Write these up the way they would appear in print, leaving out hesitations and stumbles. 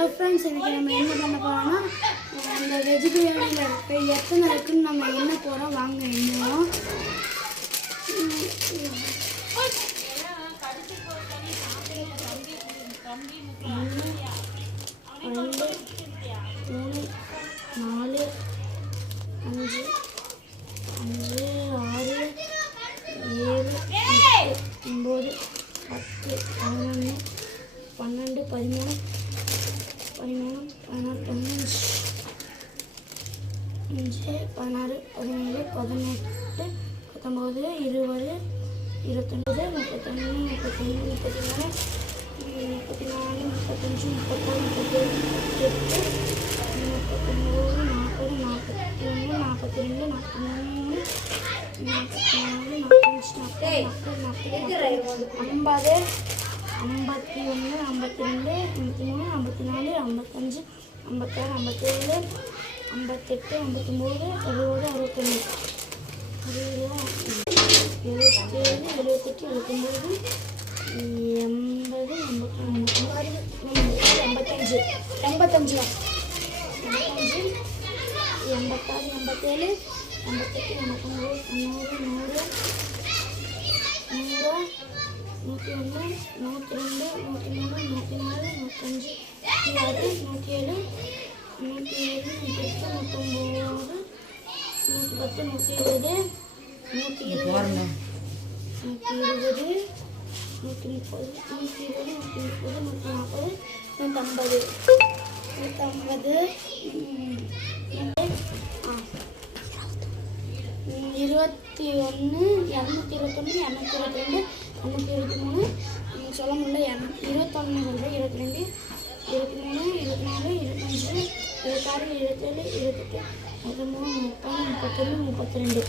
Hello friends, இன்றைக்கி நம்ம என்ன பண்ண போகிறோம்னா அந்த வெஜ் பிரியாணியில் இருக்க எத்தனை இருக்குன்னு நம்ம என்ன போகிறோம் வாங்க என்னோம். 1 2 3 4 5 6 7 8 9 10 11 12 13 14 15 16 17 18 19 20 21 22 23 24 35 36 சொல்ல முடியல. 21 சொல்கிறேன், 22 23 24 25 26 27 28 33 30 31 32 33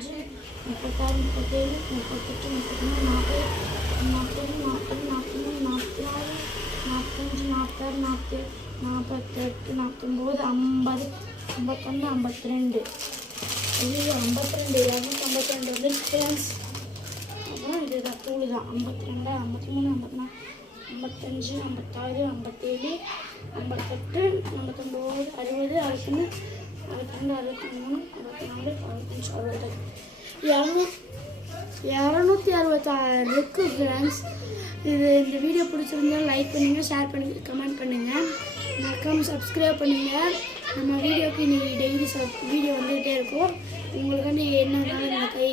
34 35 36 37 38 39 40 41 44 45 46 47 48 49 50 51 52 ஐயோ 52 252 வந்து ஃப்ரெண்ட்ஸ். அப்புறம் இது தூள் தான் 52 53 54 55 56 57 58 59 60 61 62 63 64 65 266 இருக்குது ஃப்ரெண்ட்ஸ். இந்த வீடியோ பிடிச்சிருந்தா லைக் பண்ணுங்கள், ஷேர் பண்ணுங்கள், கமெண்ட் பண்ணுங்கள், மறக்காமல் சப்ஸ்கிரைப் பண்ணுங்கள். நம்ம வீடியோக்கு இன்றைக்கி டெய்லி வீடியோ வந்துகிட்டே இருக்கும். உங்களுக்கு வந்து என்ன இருந்தாலும் நம்ம கை